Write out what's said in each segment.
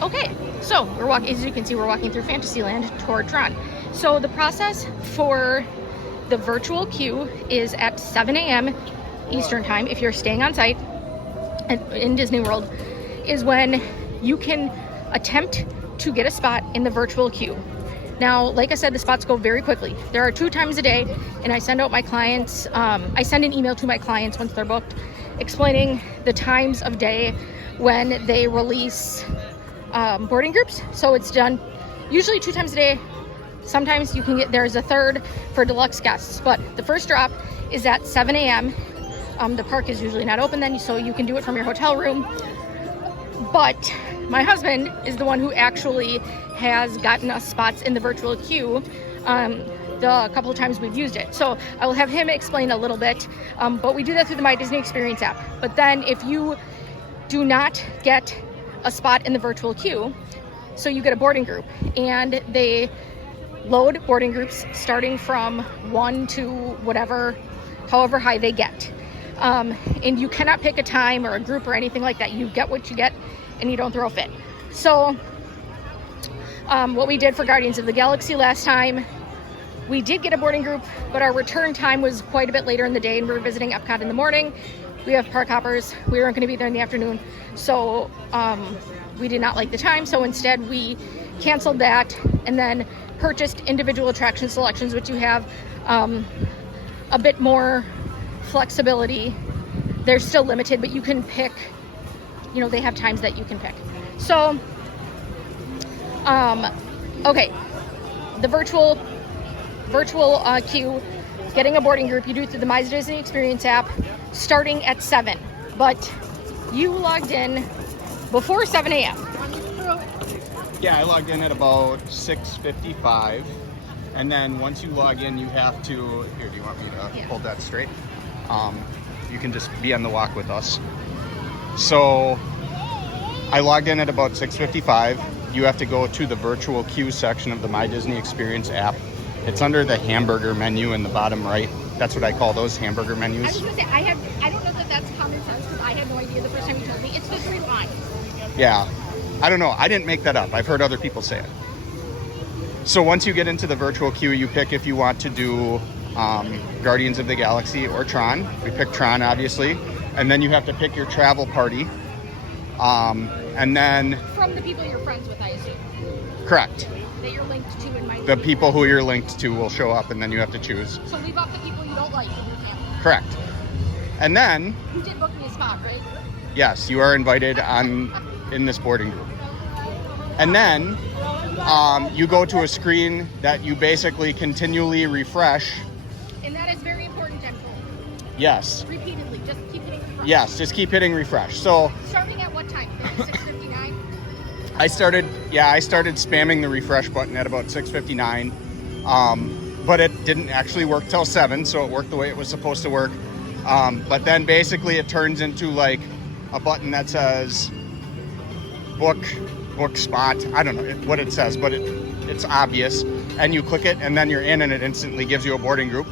Okay, so we're walking, as you can see, we're walking through Fantasyland toward Tron. So the process for the virtual queue is at 7 a.m. Eastern time. If you're staying on site in Disney World, is when you can attempt to get a spot in the virtual queue. Now, like I said, the spots go very quickly. There are 2 times a day, and I send out my clients, I send an email to my clients once they're booked, explaining the times of day when they release boarding groups. So it's done usually 2 times a day. Sometimes you can get, there's a third for deluxe guests, but the first drop is at 7 a.m. The park is usually not open then, so you can do it from your hotel room. But my husband is the one who actually has gotten us spots in the virtual queue the couple of times we've used it. So I will have him explain a little bit, but we do that through the My Disney Experience app. But then if you do not get a spot in the virtual queue, so you get a boarding group, and they load boarding groups starting from 1 to whatever, however high they get. And you cannot pick a time or a group or anything like that. You get what you get, and you don't throw a fit. So what we did for Guardians of the Galaxy last time, we did get a boarding group, but our return time was quite a bit later in the day, and we were visiting Epcot in the morning. We have park hoppers. We weren't going to be there in the afternoon, so we did not like the time. So instead, we canceled that and then purchased individual attraction selections, which you have a bit more flexibility. They're still limited, but you can pick, you know, they have times that you can pick. So, okay, the virtual queue, getting a boarding group, you do it through the My Disney Experience app, starting at 7. But you logged in before 7 a.m. Yeah, I logged in at about 6:55, and then once you log in, you have to. Here, do you want me to hold that straight? You can just be on the walk with us. So I logged in at about 6:55. You have to go to the virtual queue section of the My Disney Experience app. It's under the hamburger menu in the bottom right. That's what I call those, hamburger menus. I was gonna say, I don't know that that's common sense, because I had no idea the first time you told me. It's the 3 lines. Yeah, I don't know. I didn't make that up. I've heard other people say it. So once you get into the virtual queue, you pick if you want to do Guardians of the Galaxy or Tron. We picked Tron, obviously. And then you have to pick your travel party. And then... From the people you're friends with, I assume. Correct. That you're linked to in My The people who you're linked to will show up, and then you have to choose. So leave out the people you don't like in your family. Correct. And then... You did book me a spot, right? Yes, you are invited in this boarding group. And then you go to a screen that you basically continually refresh. And that is very important, I'm told. Yes. Repeatedly, just keep hitting refresh. Yes, just keep hitting refresh. So starting at what time? 6:59? I started spamming the refresh button at about 6:59. But it didn't actually work till 7, so it worked the way it was supposed to work. But then basically it turns into like a button that says book spot. I don't know what it says, but it's obvious. And you click it, and then you're in, and it instantly gives you a boarding group.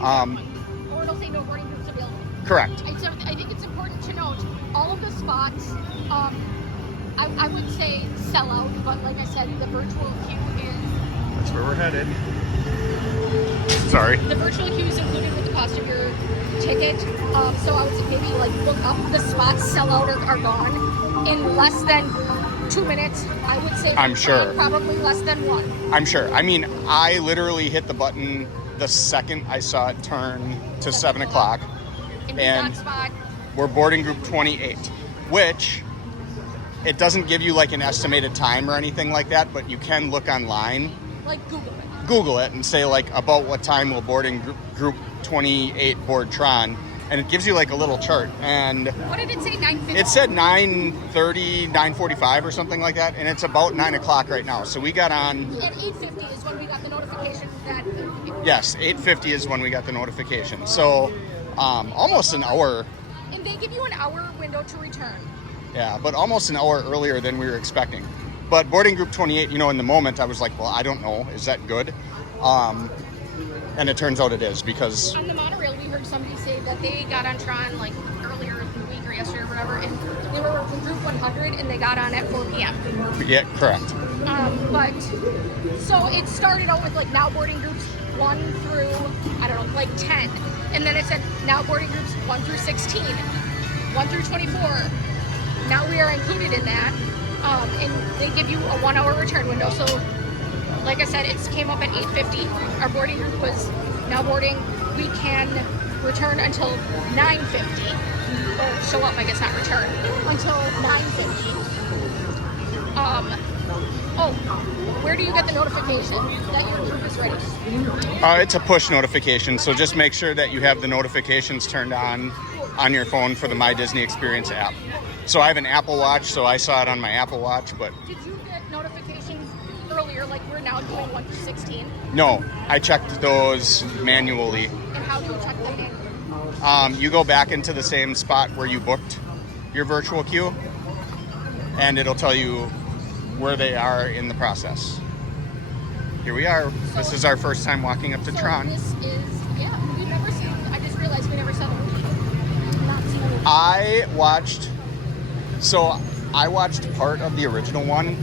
Or it'll say no boarding groups available. Correct. And so I think it's important to note all of the spots. I would say sell out, but like I said, the virtual queue is. That's where we're headed. Sorry. The virtual queue is included with the cost of your ticket. So I would say maybe like book up the spots, sell out or are gone in less than 2 minutes. I would say. I'm sure. Probably less than 1. I'm sure. I mean, I literally hit the button the second I saw it turn to 7 o'clock. And we're boarding group 28, which it doesn't give you like an estimated time or anything like that, but you can look online. Like Google it and say like about what time will boarding group 28 board Tron, and it gives you like a little chart. And what did it say? 9:50? It said 9:30, 9:45 or something like that, and it's about 9 o'clock right now. So we got on. At 8:50 is when we got the notification that. Yes, 8:50 is when we got the notification. So almost an hour. And they give you an hour window to return. Yeah, but almost an hour earlier than we were expecting. But boarding group 28, you know, in the moment I was like, well, I don't know, is that good? And it turns out it is, because on the monorail we heard somebody say that they got on Tron like earlier in the week or yesterday or whatever, and They were in group 100 and they got on at 4 p.m. Yeah, correct. But so it started out with like now boarding groups 1 through, I don't know, like 10. And then it said now boarding groups 1 through 16, 1 through 24. Now we are included in that. And they give you a 1 hour return window. So like I said, it came up at 8:50. Our boarding group was now boarding. We can return until 9:50. Or show up, I guess, not return, until 9:50. Oh, where do you get the notification that your group is ready? It's a push notification, so just make sure that you have the notifications turned on your phone for the My Disney Experience app. So I have an Apple Watch, so I saw it on my Apple Watch, but... Did you get notifications earlier, like we're now doing 1 through 16? No, I checked those manually. And how do you check them manually? You go back into the same spot where you booked your virtual queue, and it'll tell you where they are in the process. Here we are. This is our first time walking up to Tron. This is, yeah, we've never seen, I just realized we never saw the movie. Not seen the movie. I watched part of the original one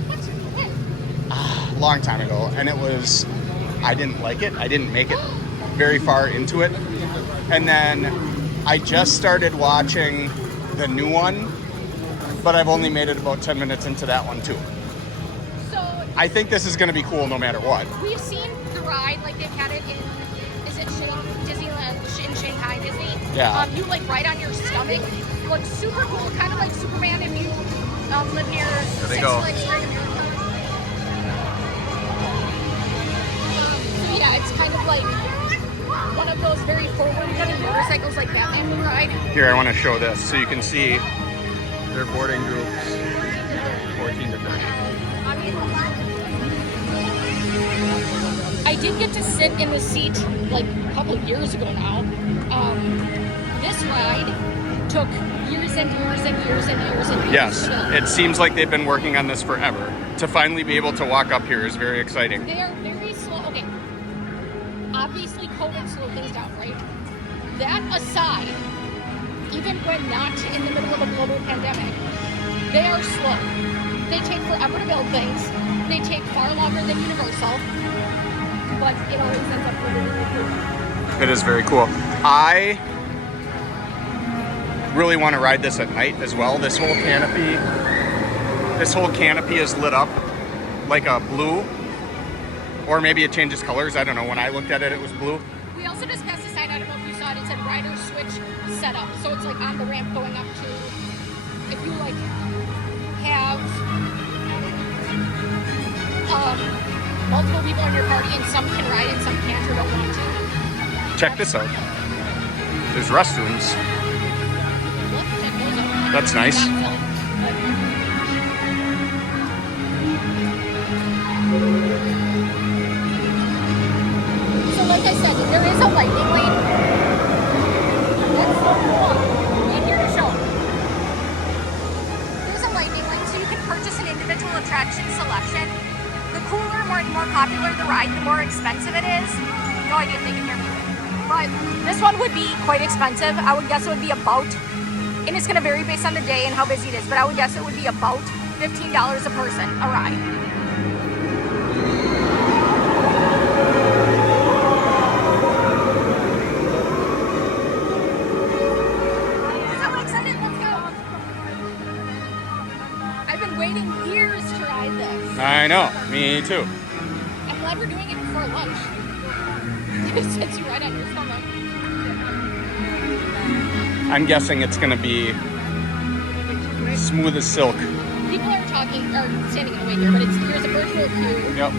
a long time ago, and I didn't like it. I didn't make it very far into it. And then I just started watching the new one, but I've only made it about 10 minutes into that one too. So I think this is going to be cool no matter what. we've seen the ride, like they've had it in, is it Disneyland, in Shanghai Disney? Yeah. You like ride on your stomach. Looks super cool, kind of like Superman if you live near they Six go. Flags Great America. So yeah, it's kind of like one of those very forward-looking motorcycles like Batman would ride. Here, I want to show this so you can see their boarding groups, 14 to 30. I did get to sit in the seat like a couple of years ago now. This ride took years and years and years and years and years. Yes, it seems like they've been working on this forever. To finally be able to walk up here is very exciting. They are very slow. Okay, obviously COVID slowed things down, right? That aside, even when not in the middle of a global pandemic, they are slow. They take forever to build things. They take far longer than Universal, but it always ends up really, really cool. It is very cool. I really want to ride this at night as well. This whole canopy is lit up like a blue, or maybe it changes colors. I don't know. When I looked at it, it was blue. We also just passed a sign, I don't know if you saw it, it said rider switch setup. So it's like on the ramp going up to, if you like have multiple people in your party and some can ride and some can't or don't want to. Check this out. There's restrooms. Look, check those out. That's nice. So like I said, there is a lightning lane. That's right here to show. There's a lightning lane, so you can purchase an individual attraction selection. The cooler, more popular the ride, the more expensive it is. No idea if they can hear me. But this one would be quite expensive. I would guess it would be about, and it's going to vary based on the day and how busy it is, but I would guess it would be about $15 a person a ride. So excited, let's go. I've been waiting years to ride this. I know. Me too. I'm glad we're doing it before lunch. Since you ride on your stomach. I'm guessing it's going to be smooth as silk. People are standing in the way here, but here's a virtual queue. Yep.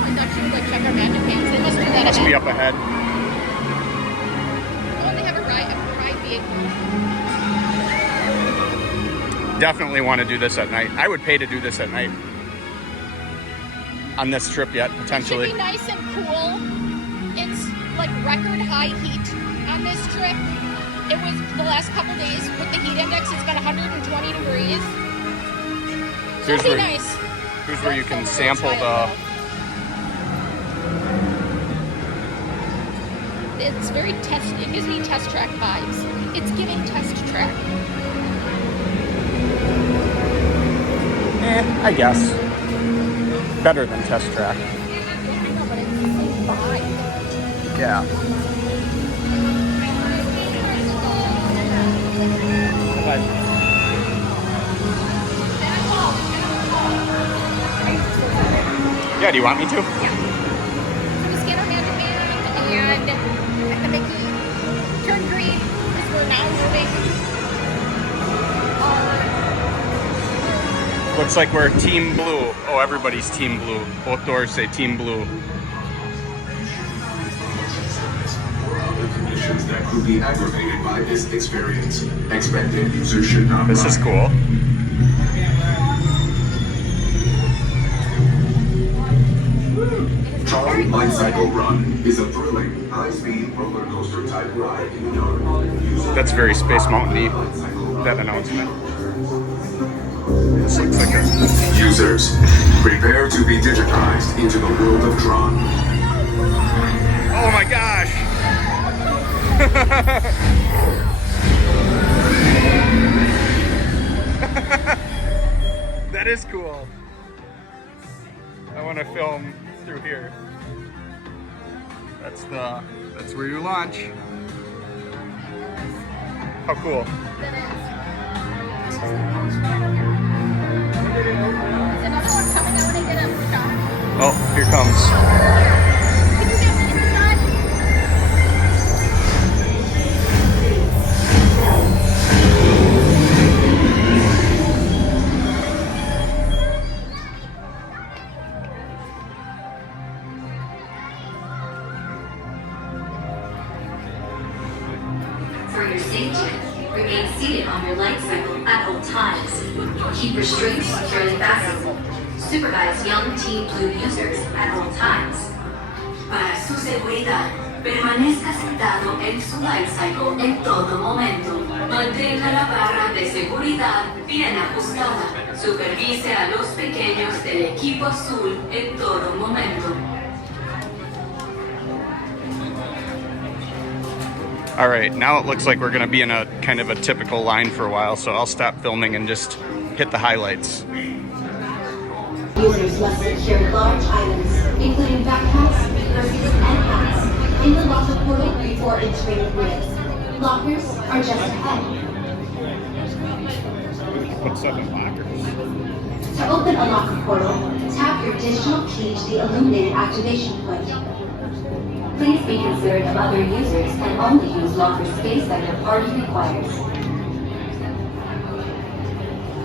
I thought you would like check our magic hands. They must do that Must ahead. be up ahead. Oh, they have a ride vehicle. Definitely want to do this at night. I would pay to do this at night. On this trip yet, potentially. It should be nice and cool. It's like record high heat on this trip. It was the last couple days with the heat index. It's been 120 degrees. So it'll be nice. Here's where you can sample the. It's very test. It gives me test track vibes. It's giving test track. I guess. Better than test track. No, but it's fine. Yeah. But yeah, do you want me to? Yeah. So we scan our magic band and at the Mickey turn green because we're now moving. Looks like we're team blue. Oh, everybody's team blue. Both doors say team blue. Conditions that could be aggravated by this experience. Expected users should not. This is cool. Tron Light Cycle Run is a thrilling, high-speed roller coaster type ride in Europe. That's very Space Mountain-y, that announcement. This looks like a... Users, prepare to be digitized into the world of Tron. Oh my gosh! That is cool. I want to film through here. That's where you launch. How cool. Is another one coming out when I get a shot? Oh, here comes. Can you get me in the shot? For your safety, remain seated on your light cycle at all times. Keep restraints securely fastened. Supervise young Team Blue users at all times. Para su seguridad, permanezca sentado en su light cycle en todo momento. Mantenga la barra de seguridad bien ajustada. Supervise a los pequeños del equipo azul en todo momento. All right, now it looks like we're gonna be in a kind of a typical line for a while, so I'll stop filming and just hit the highlights. Users must secure large items, including backpacks, purses, and hats, in the locker portal before entering the grid. Lockers are just ahead. Put stuff in lockers. To open a locker portal, tap your digital key to the illuminated activation point. Please be considerate of other users and only use locker space that your party requires.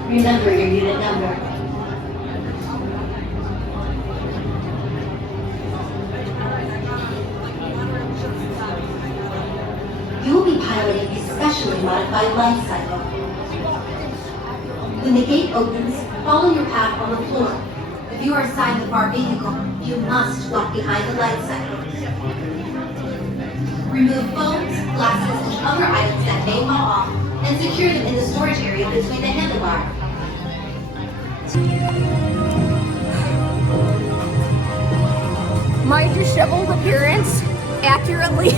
Remember your unit number. You will be piloting a specially modified life cycle. When the gate opens, follow your path on the floor. If you are assigned the bar vehicle, you must walk behind the light cycle. Remove phones, glasses, and other items that may fall off, and secure them in the storage area between the handlebar. My disheveled appearance accurately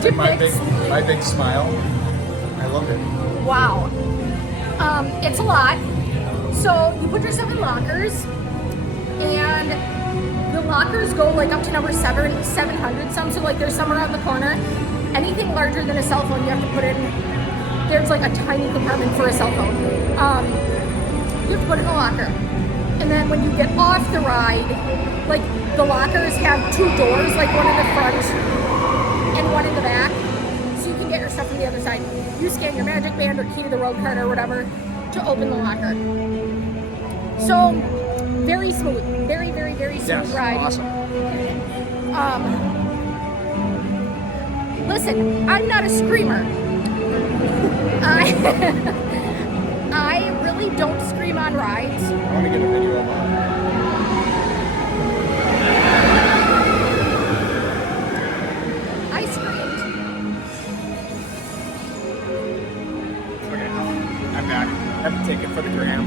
depicts. My big smile. I love it. Wow. It's a lot. So you put yourself in lockers, and the lockers go like up to number 700 some. So like there's some around the corner. Anything larger than a cell phone, you have to put in. There's like a tiny compartment for a cell phone. You have to put it in a locker. And then when you get off the ride, like the lockers have two doors, like one in the front and one in the back. So you can get your stuff from the other side. You scan your magic band or key to the road card or whatever to open the locker. So very smooth, very, very, very smooth ride. Awesome. Listen, I'm not a screamer. I really don't scream on rides. I want to get a video of it. I screamed. Okay, I'm back. I have to take it for the gram.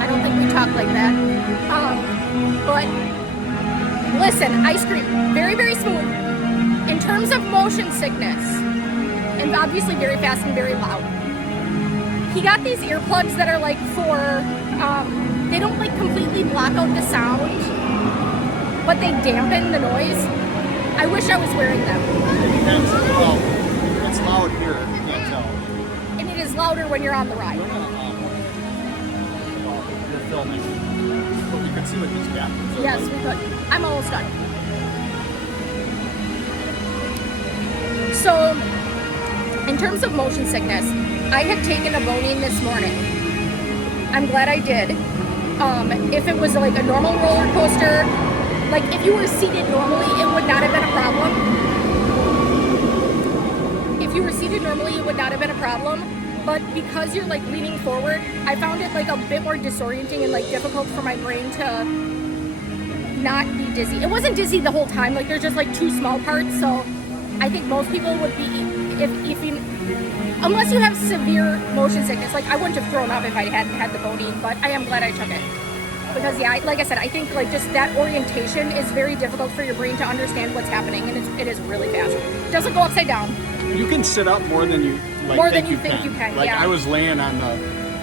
I don't think we talk like that. But listen, I scream. Very, very smooth. in terms of motion sickness, and obviously very fast and very loud, he got these earplugs that are like for, they don't like completely block out the sound, but they dampen the noise. I wish I was wearing them. Well, it's loud here, if you can't tell. And it is louder when you're on the ride. You're filming. But we could see what these captions are Yes, like. we could. I'm almost done. So, in terms of motion sickness, I had taken a Bonine this morning. I'm glad I did. If it was like a normal roller coaster, like if you were seated normally, it would not have been a problem. If you were seated normally, it would not have been a problem. But because you're like leaning forward, I found it like a bit more disorienting and like difficult for my brain to not be dizzy. It wasn't dizzy the whole time, like there's just like two small parts, so I think most people would be, if you, unless you have severe motion sickness, like I wouldn't have thrown up if I hadn't had the Bonine, but I am glad I took it. Because yeah, like I said, I think like just that orientation is very difficult for your brain to understand what's happening, and it is really fast. It doesn't go upside down. You can sit up more than you like, More think than you think you can, Like yeah. I was laying on the,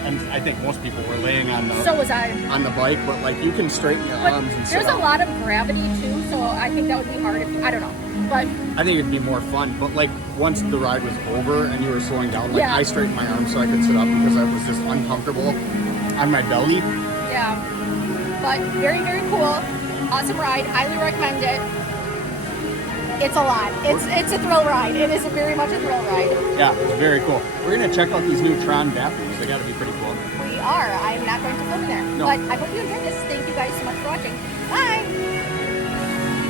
and I think most people were laying on the So was I. on the bike, but like you can straighten your But arms and sit there's a up. lot of gravity too, so I think that would be hard if, I don't know. But I think it'd be more fun, but like once the ride was over and you were slowing down, like Yeah. I straightened my arms so I could sit up because I was just uncomfortable on my belly. yeah. But very, very cool. Awesome ride. Highly recommend it. It's a lot. It's a thrill ride. It is very much a thrill ride. Yeah, it's very cool. We're gonna check out these new Tron bathrooms. They gotta be pretty cool. We are. I'm not going to film in there. No. But I hope you enjoyed this. Thank you guys so much for watching. Bye.